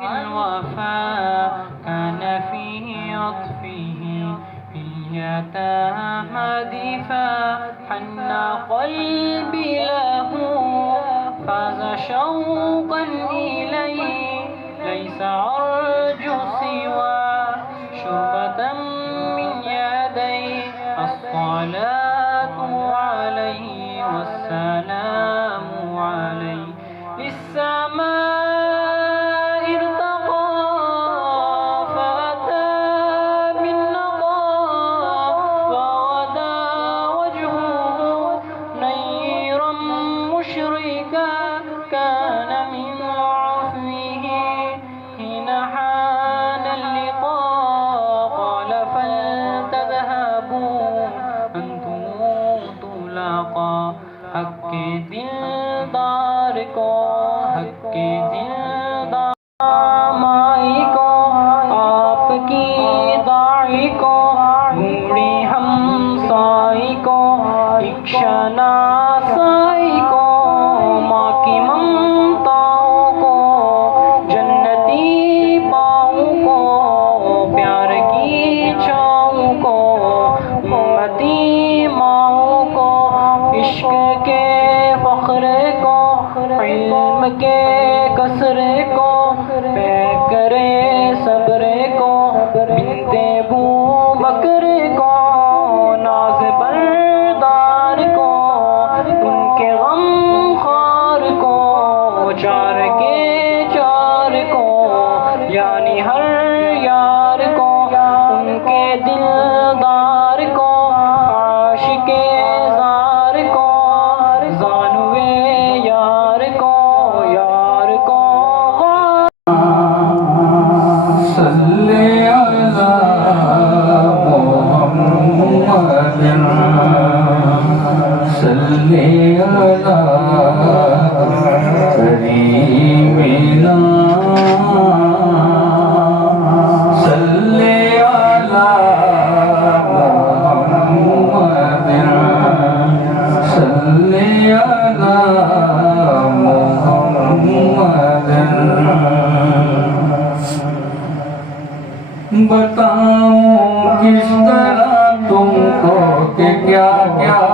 الوفاء كان في عطفه باليتامى دفاعا قلبي له فاز شوقا إليه ليس أرجو سوى شربة من يديه الصلاة عليه والسلام عليه للسماء ارتقى فأتى بالنقاء وغدا وجهه نيرا مشركا كان من عفوه حين حان اللقاء قال فلتذهبوا أنتم طلقا حق دلدار کو حق دلدار مائی کو آپ کی داعی کو بوڑھی ہمسائی کو ایک شناسائی کو ماں کی ممتاؤں کو جنتی پاؤں کو پیار کی چھاؤں کو امتی ماؤں کو عشق کے فخر کو علم کے کثر کو پے کرے صبر کو بنت ابو بکر کو ناز بردار کو ان کے غم خار کو چار کے چار کو یعنی ہر یار کو ان کے دلدار کو عاشق زار کو زانوے یار کو صلی علی محمد صلی علی کریمنا صلی علی محمد صلی علی محمد بتاؤں کس طرح تم کو کہ کیا کیا